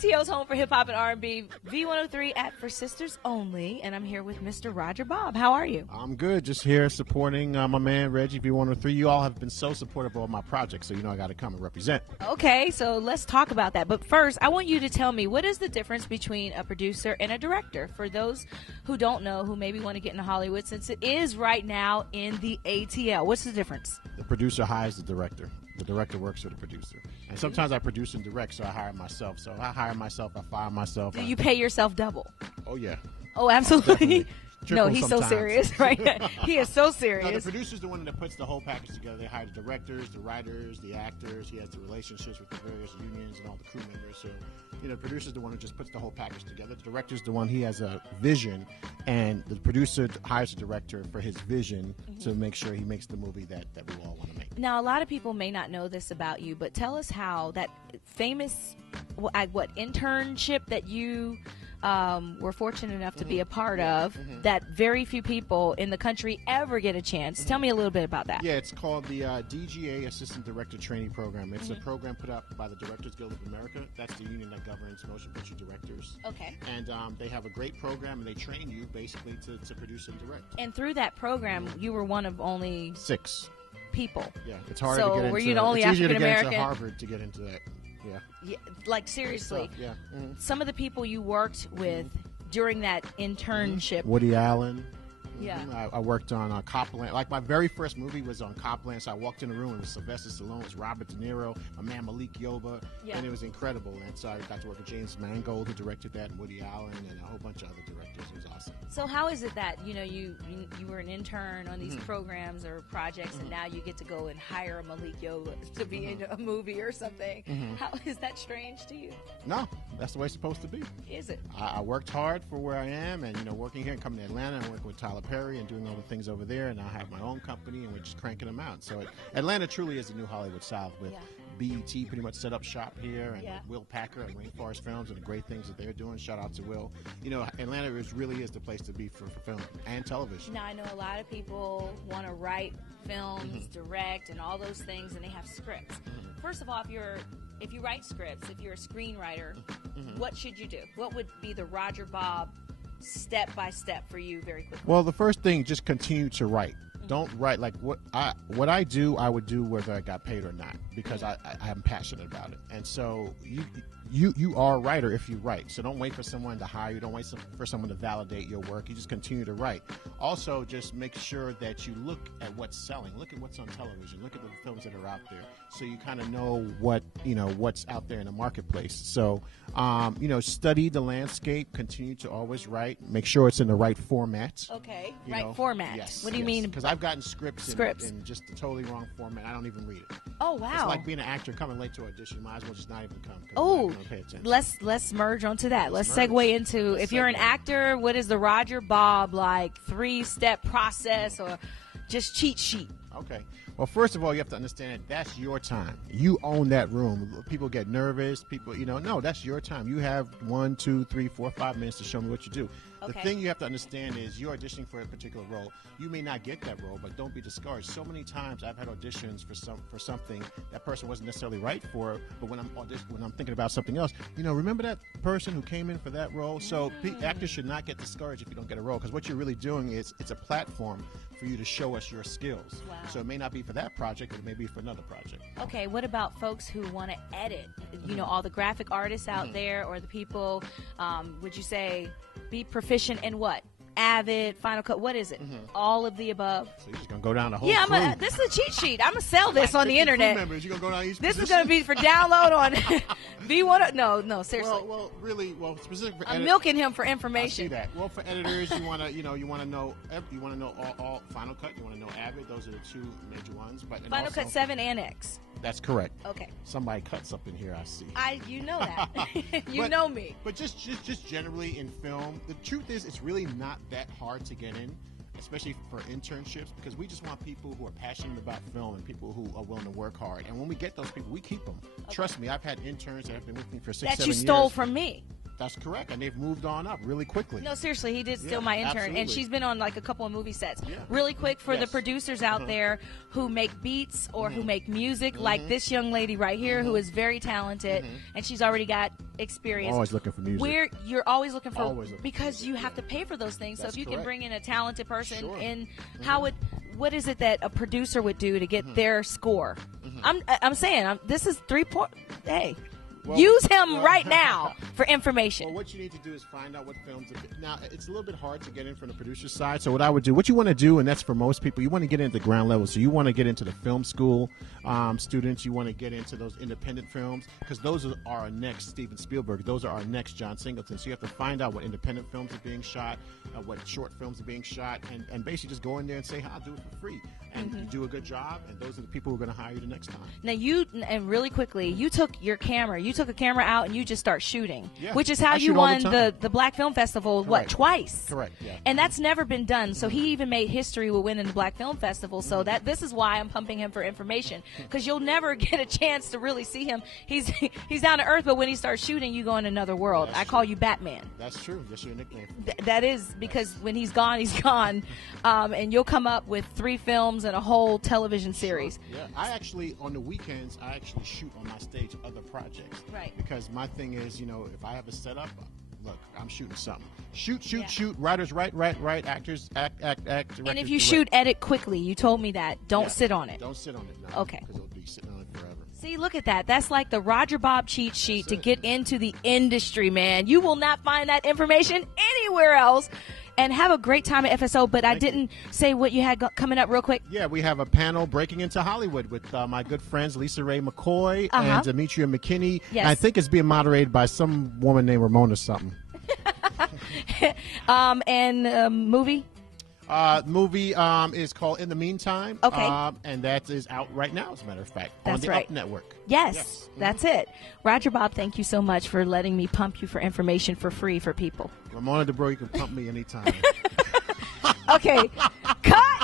ATL's home for hip-hop and R&B, V-103 for sisters only, and I'm here with Mr. Roger Bobb. How are you? I'm good. Just here supporting my man, Reggie, V-103. You all have been so supportive of my project, so you know I got to come and represent. Okay, so let's talk about that. But first, I want you to tell me, what is the difference between a producer and a director? For those who don't know, who maybe want to get into Hollywood, since it is right now in the ATL. What's the difference? The producer hires the director. The director works for the producer. And sometimes I produce and direct, so I hire myself. So I hire myself, I fire myself. Do you pay yourself double? Oh, yeah. Oh, absolutely. No, he's sometimes. so serious, right? He is so serious. No, the producer's the one that puts the whole package together. They hire the directors, the writers, the actors. He has the relationships with the various unions and all the crew members. So, you know, the producer's the one who just puts the whole package together. The director's the one, he has a vision, and the producer hires the director for his vision to make sure he makes the movie that we all want to make. Now, a lot of people may not know this about you, but tell us how that famous, internship that you were fortunate enough to be a part of, that very few people in the country ever get a chance. Tell me a little bit about that. Yeah, it's called the DGA Assistant Director Training Program. It's a program put up by the Directors Guild of America. That's the union that governs motion picture directors. Okay. And they have a great program, and they train you basically to produce and direct. And through that program, you were one of only 6 people. Yeah, it's hard so to get into. Were you the only it's easier to African get American? into Harvard to get into that. Yeah. Like seriously. Yeah. Some of the people you worked with during that internship. Woody Allen. Yeah. I worked on Copland. Like, my very first movie was on Copland, so I walked in the room, it was Sylvester Stallone, it was Robert De Niro, my man Malik Yoba, and it was incredible. And so I got to work with James Mangold, who directed that, and Woody Allen, and a whole bunch of other directors. It was awesome. So how is it that, you know, you were an intern on these programs or projects, and now you get to go and hire a Malik Yoba to be in a movie or something? How is that strange to you? No, that's the way it's supposed to be. Is it? I worked hard for where I am, and, you know, working here and coming to Atlanta and working with Tyler Perry and doing all the things over there, and I have my own company, and we're just cranking them out. So Atlanta truly is the new Hollywood South, with BET pretty much set up shop here, and Will Packer and Rainforest Films and the great things that they're doing. Shout out to Will. You know, Atlanta really is the place to be for film and television. Now, I know a lot of people want to write films, direct, and all those things, and they have scripts. First of all, if you write scripts, if you're a screenwriter, what should you do? What would be the Roger Bobb step by step for you, very quickly? Well, the first thing, just continue to write. Don't write like what I do. I would do whether I got paid or not, because I'm passionate about it. And so you are a writer if you write. So don't wait for someone to hire you. Don't wait for someone to validate your work. You just continue to write. Also, just make sure that you look at what's selling. Look at what's on television. Look at the films that are out there, so you kind of know what's out there in the marketplace. So study the landscape. Continue to always write. Make sure it's in the right format. Okay, format. Yes, what do you mean? Because I've gotten scripts in just the totally wrong format. I don't even read it. Oh, wow. It's like being an actor coming late to audition. You might as well just not even come. Oh, pay attention. let's merge onto that. Let's segue into, if you're an actor, what is the Roger Bobb, like, 3-step process or just cheat sheet? Okay. Well, first of all, you have to understand that's your time. You own that room. People get nervous. People, no, that's your time. You have 1, 2, 3, 4, 5 minutes to show me what you do. The thing you have to understand is you're auditioning for a particular role. You may not get that role, but don't be discouraged. So many times I've had auditions for something that person wasn't necessarily right for, but when I'm thinking about something else, remember that person who came in for that role? So actors should not get discouraged if you don't get a role, because what you're really doing is it's a platform for you to show us your skills. Wow. So it may not be for that project, but it may be for another project. Okay, what about folks who want to edit? All the graphic artists out there, or the people, would you say, be proficient in what? Avid, Final Cut, what is it? All of the above. So you're just gonna go down the whole. Yeah, this is a cheat sheet. I'm gonna sell this on the internet. Members, you gonna go down each this position? is gonna be for download on V1. No, seriously. Well, specific for I'm milking him for information. I see that. Well, for editors, you wanna know all Final Cut. You wanna know Avid. Those are the 2 major ones. But Final Cut 7 and X. That's correct. Okay. Somebody cut something here. I see. You know that. You know me. But just generally in film, the truth is it's really not that hard to get in, especially for internships, because we just want people who are passionate about film and people who are willing to work hard. And when we get those people, we keep them. Okay. Trust me, I've had interns that have been with me for 6, 7 years. That you stole from me. That's correct, and they've moved on up really quickly. No, seriously, he did steal my intern, absolutely. and she's been on like a couple of movie sets. Yeah. Really quick for the producers out there who make beats or who make music, like this young lady right here who is very talented, and she's already got experience. Always looking for music. You're always looking for because you have to pay for those things. That's so if you correct. can bring in a talented person, in what is it that a producer would do to get their score? I'm saying this is 3 point. Hey. Well, use him right now for information. Well, what you need to do is find out what films. Now, it's a little bit hard to get in from the producer's side. So what I would do, what you want to do, and that's for most people, you want to get into the ground level. So you want to get into the film school students. You want to get into those independent films because those are our next Steven Spielberg. Those are our next John Singleton. So you have to find out what independent films are being shot, what short films are being shot, and basically just go in there and say, I'll do it for free. And you do a good job, and those are the people who are going to hire you the next time. Now, and really quickly, you took your camera. You took a camera out and you just start shooting, which is how you won the Black Film Festival, twice? Correct, yeah. And that's never been done. So he even made history with winning the Black Film Festival. So this is why I'm pumping him for information, because you'll never get a chance to really see him. He's down to earth, but when he starts shooting, you go in another world. I call you Batman. That's true. That's your nickname. That is, because when he's gone, he's gone. And you'll come up with 3 films and a whole television series. Sure. Yeah, on the weekends, I actually shoot on my stage other projects. Right. Because my thing is, if I have a setup, look, I'm shooting something. Shoot. Writers write. Actors act. Directors and if you direct. shoot, edit quickly. You told me that. Don't sit on it. Don't sit on it. No, okay. Because it'll be sitting on it forever. See, look at that. That's like the Roger Bobb cheat sheet to get into the industry, man. You will not find that information anywhere else. And have a great time at FSO, but I didn't say what you had coming up real quick. Yeah, we have a panel breaking into Hollywood with my good friends Lisa Ray McCoy and Demetria McKinney. Yes. I think it's being moderated by some woman named Ramona something. Movie? Movie is called In the Meantime. Okay. And that is out right now, as a matter of fact, on That's the right. Up Network. Yes, that's it. Roger Bobb, thank you so much for letting me pump you for information for free for people. Ramona DeBreaux, you can pump me anytime. Okay, cut.